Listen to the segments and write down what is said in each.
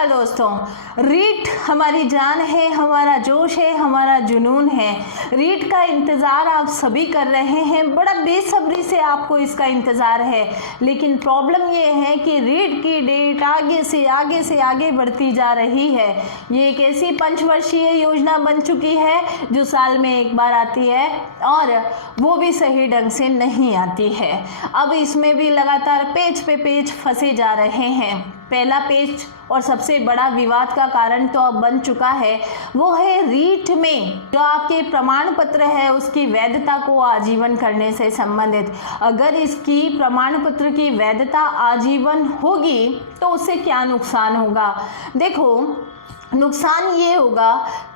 नमस्कार दोस्तों, रीट हमारी जान है, हमारा जोश है, हमारा जुनून है। रीट का इंतज़ार आप सभी कर रहे हैं, बड़ा बेसब्री से आपको इसका इंतज़ार है। लेकिन प्रॉब्लम ये है कि रीट की डेट आगे से आगे बढ़ती जा रही है। ये एक ऐसी पंचवर्षीय योजना बन चुकी है जो साल में एक बार आती है और वो भी सही ढंग से नहीं आती है। अब इसमें भी लगातार पेज पे पेज फंसे जा रहे हैं। पहला पेज और सबसे बड़ा विवाद का कारण तो अब बन चुका है, वो है रीट में जो आपके प्रमाण पत्र है उसकी वैधता को आजीवन करने से संबंधित। अगर इसकी प्रमाण पत्र की वैधता आजीवन होगी तो उससे क्या नुकसान होगा? देखो, नुकसान ये होगा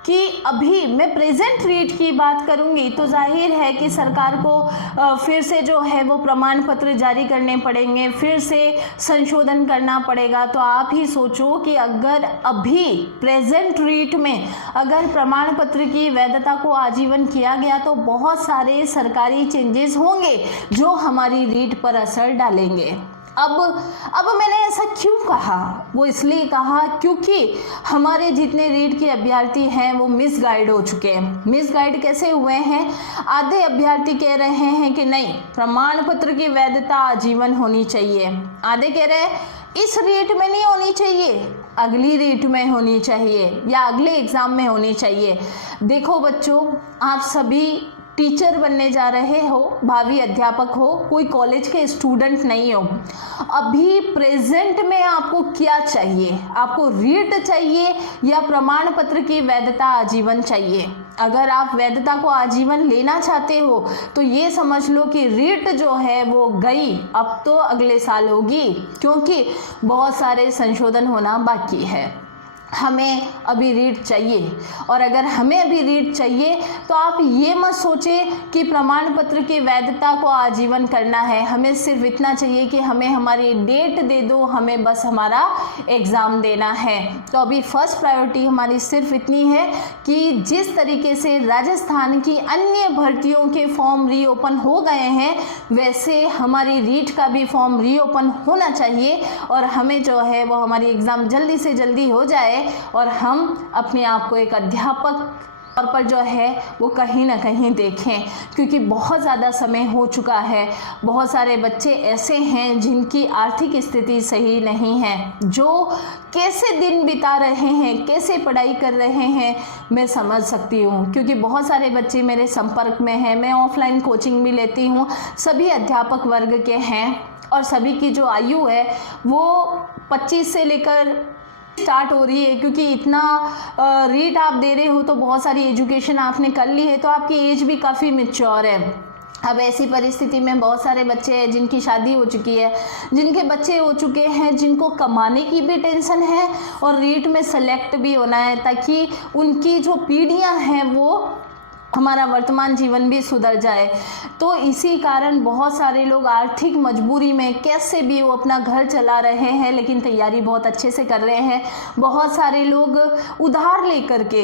कि अभी मैं प्रेजेंट रीट की बात करूंगी तो जाहिर है कि सरकार को फिर से जो है वो प्रमाण पत्र जारी करने पड़ेंगे, फिर से संशोधन करना पड़ेगा। तो आप ही सोचो कि अगर अभी प्रेजेंट रीट में अगर प्रमाण पत्र की वैधता को आजीवन किया गया तो बहुत सारे सरकारी चेंजेस होंगे जो हमारी रीट पर असर डालेंगे। अब मैंने ऐसा क्यों कहा? वो इसलिए कहा क्योंकि हमारे जितने रीट के अभ्यर्थी हैं वो मिसगाइड हो चुके हैं। मिसगाइड कैसे हुए हैं? आधे अभ्यर्थी कह रहे हैं कि नहीं, प्रमाण पत्र की वैधता आजीवन होनी चाहिए। आधे कह रहे हैं इस रीट में नहीं होनी चाहिए, अगली रीट में होनी चाहिए या अगले एग्ज़ाम में होनी चाहिए। देखो बच्चों, आप सभी टीचर बनने जा रहे हो, भावी अध्यापक हो, कोई कॉलेज के स्टूडेंट नहीं हो। अभी प्रेजेंट में आपको क्या चाहिए? आपको रीट चाहिए या प्रमाण पत्र की वैधता आजीवन चाहिए? अगर आप वैधता को आजीवन लेना चाहते हो तो ये समझ लो कि रीट जो है वो गई, अब तो अगले साल होगी, क्योंकि बहुत सारे संशोधन होना बाकी है। हमें अभी रीट चाहिए और अगर हमें अभी रीट चाहिए तो आप ये मत सोचें कि प्रमाण पत्र की वैधता को आजीवन करना है। हमें सिर्फ इतना चाहिए कि हमें हमारी डेट दे दो, हमें बस हमारा एग्ज़ाम देना है। तो अभी फर्स्ट प्रायोरिटी हमारी सिर्फ इतनी है कि जिस तरीके से राजस्थान की अन्य भर्तियों के फॉर्म रीओपन हो गए हैं वैसे हमारी रीट का भी फॉर्म रीओपन होना चाहिए और हमें जो है वो हमारी एग्ज़ाम जल्दी से जल्दी हो जाए और हम अपने आप को एक अध्यापक तौर पर जो है वो कहीं ना कहीं देखें, क्योंकि बहुत ज़्यादा समय हो चुका है। बहुत सारे बच्चे ऐसे हैं जिनकी आर्थिक स्थिति सही नहीं है, जो कैसे दिन बिता रहे हैं, कैसे पढ़ाई कर रहे हैं, मैं समझ सकती हूँ, क्योंकि बहुत सारे बच्चे मेरे संपर्क में हैं। मैं ऑफलाइन कोचिंग भी लेती हूँ, सभी अध्यापक वर्ग के हैं और सभी की जो आयु है वो 25 से लेकर स्टार्ट हो रही है, क्योंकि इतना रीट आप दे रहे हो तो बहुत सारी एजुकेशन आपने कर ली है तो आपकी एज भी काफ़ी मैच्योर है। अब ऐसी परिस्थिति में बहुत सारे बच्चे हैं जिनकी शादी हो चुकी है, जिनके बच्चे हो चुके हैं, जिनको कमाने की भी टेंशन है और रीट में सेलेक्ट भी होना है ताकि उनकी जो पीढ़ियां हैं वो हमारा वर्तमान जीवन भी सुधर जाए। तो इसी कारण बहुत सारे लोग आर्थिक मजबूरी में कैसे भी वो अपना घर चला रहे हैं, लेकिन तैयारी बहुत अच्छे से कर रहे हैं। बहुत सारे लोग उधार लेकर के,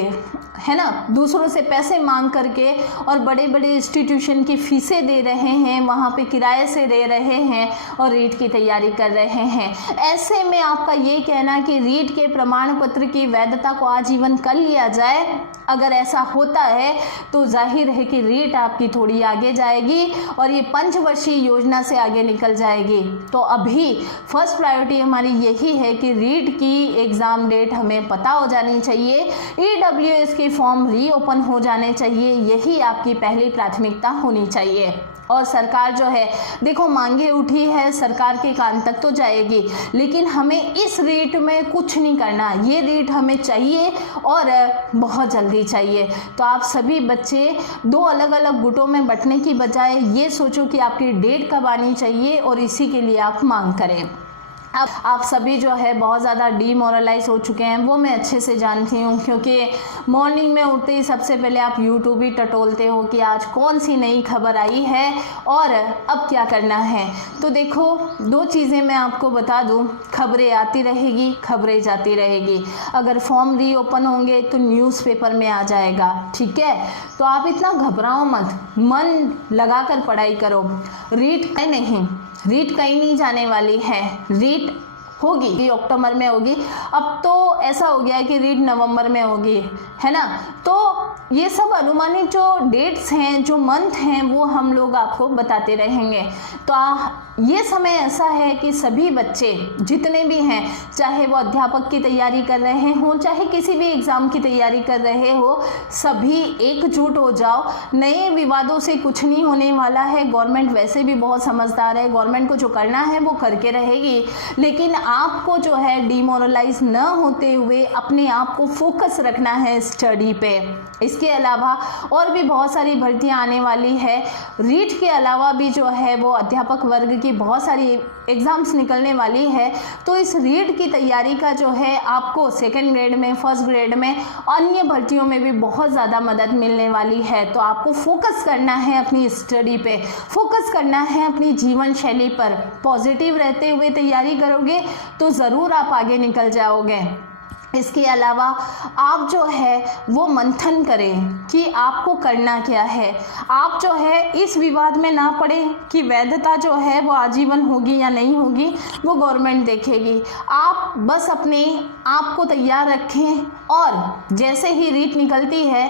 है ना, दूसरों से पैसे मांग करके और बड़े बड़े इंस्टीट्यूशन की फीसें दे रहे हैं, वहाँ पे किराए से दे रहे हैं और रीट की तैयारी कर रहे हैं। ऐसे में आपका ये कहना कि रीट के प्रमाण पत्र की वैधता को आजीवन कर लिया जाए, अगर ऐसा होता है तो जाहिर है कि रीट आपकी थोड़ी आगे जाएगी और ये पंचवर्षीय योजना से आगे निकल जाएगी। तो अभी फर्स्ट प्रायोरिटी हमारी यही है कि रीट की एग्ज़ाम डेट हमें पता हो जानी चाहिए, EWS के फॉर्म रीओपन हो जाने चाहिए, यही आपकी पहली प्राथमिकता होनी चाहिए। और सरकार जो है, देखो, मांगे उठी है, सरकार के कान तक तो जाएगी, लेकिन हमें इस रीट में कुछ नहीं करना, ये रीट हमें चाहिए और बहुत जल्दी चाहिए। तो आप सभी बच्चे दो अलग अलग गुटों में बंटने की बजाय ये सोचो कि आपकी डेट कब आनी चाहिए और इसी के लिए आप मांग करें। अब आप सभी जो है बहुत ज़्यादा डीमोरलाइज हो चुके हैं, वो मैं अच्छे से जानती हूँ, क्योंकि मॉर्निंग में उठते ही सबसे पहले आप यूट्यूब ही टटोलते हो कि आज कौन सी नई खबर आई है और अब क्या करना है। तो देखो, दो चीज़ें मैं आपको बता दूँ, खबरें आती रहेगी, खबरें जाती रहेगी। अगर फॉर्म रीओपन होंगे तो न्यूज़पेपर में आ जाएगा, ठीक है। तो आप इतना घबराओ मत, मन लगा कर पढ़ाई करो। रीट नहीं जाने वाली है। रीट होगी, ये अक्टूबर में होगी। अब तो ऐसा हो गया है कि रीट नवंबर में होगी, है ना। तो ये सब अनुमानित जो डेट्स हैं, जो मंथ हैं, वो हम लोग आपको बताते रहेंगे। तो ये समय ऐसा है कि सभी बच्चे जितने भी हैं, चाहे वो अध्यापक की तैयारी कर रहे हों, चाहे किसी भी एग्ज़ाम की तैयारी कर रहे हो, सभी एकजुट हो जाओ। नए विवादों से कुछ नहीं होने वाला है। गवर्नमेंट वैसे भी बहुत समझदार है, गवर्नमेंट को जो करना है वो करके रहेगी, लेकिन आपको जो है डिमोरलाइज न होते हुए अपने आप को फोकस रखना है स्टडी पे। इसके अलावा और भी बहुत सारी भर्तियां आने वाली है। रीट के अलावा भी जो है वो अध्यापक वर्ग की बहुत सारी एग्ज़ाम्स निकलने वाली है। तो इस रीट की तैयारी का जो है आपको सेकेंड ग्रेड में, फर्स्ट ग्रेड में, अन्य भर्तियों में भी बहुत ज़्यादा मदद मिलने वाली है। तो आपको फोकस करना है अपनी स्टडी पे, फोकस करना है अपनी जीवन शैली पर। पॉजिटिव रहते हुए तैयारी करोगे तो ज़रूर आप आगे निकल जाओगे। इसके अलावा आप जो है वो मंथन करें कि आपको करना क्या है। आप जो है इस विवाद में ना पड़े कि वैधता जो है वो आजीवन होगी या नहीं होगी, वो गवर्नमेंट देखेगी। आप बस अपने आप को तैयार रखें और जैसे ही रीट निकलती है,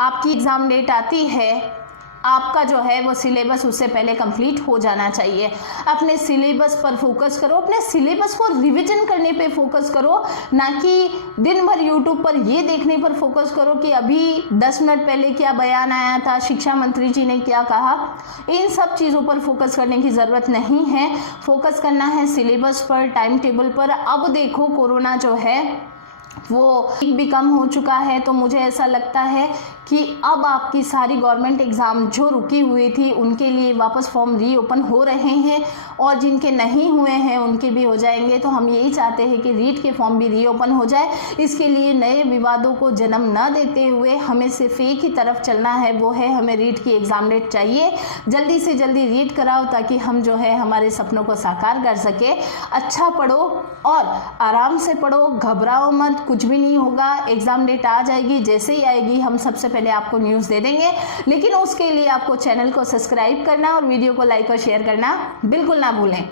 आपकी एग्ज़ाम डेट आती है, आपका जो है वो सिलेबस उससे पहले कंप्लीट हो जाना चाहिए। अपने सिलेबस पर फोकस करो, अपने सिलेबस को रिवीजन करने पे फोकस करो, ना कि दिन भर यूट्यूब पर ये देखने पर फोकस करो कि अभी 10 मिनट पहले क्या बयान आया था, शिक्षा मंत्री जी ने क्या कहा। इन सब चीज़ों पर फोकस करने की ज़रूरत नहीं है। फोकस करना है सिलेबस पर, टाइम टेबल पर। अब देखो कोरोना जो है वो भी कम हो चुका है, तो मुझे ऐसा लगता है कि अब आपकी सारी गवर्नमेंट एग्ज़ाम जो रुकी हुई थी उनके लिए वापस फॉर्म रीओपन हो रहे हैं, और जिनके नहीं हुए हैं उनके भी हो जाएंगे। तो हम यही चाहते हैं कि रीट के फॉर्म भी रीओपन हो जाए। इसके लिए नए विवादों को जन्म न देते हुए हमें सिर्फ एक ही तरफ चलना है, वो है हमें रीट की एग्ज़ाम डेट चाहिए। जल्दी से जल्दी रीट कराओ ताकि हम जो है हमारे सपनों को साकार कर सके। अच्छा पढ़ो और आराम से पढ़ो, घबराओ मत, कुछ भी नहीं होगा। एग्ज़ाम डेट आ जाएगी, जैसे ही आएगी हम सबसे पहले आपको न्यूज़ दे देंगे। लेकिन उसके लिए आपको चैनल को सब्सक्राइब करना और वीडियो को लाइक और शेयर करना बिल्कुल ना भूलें।